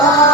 Bye.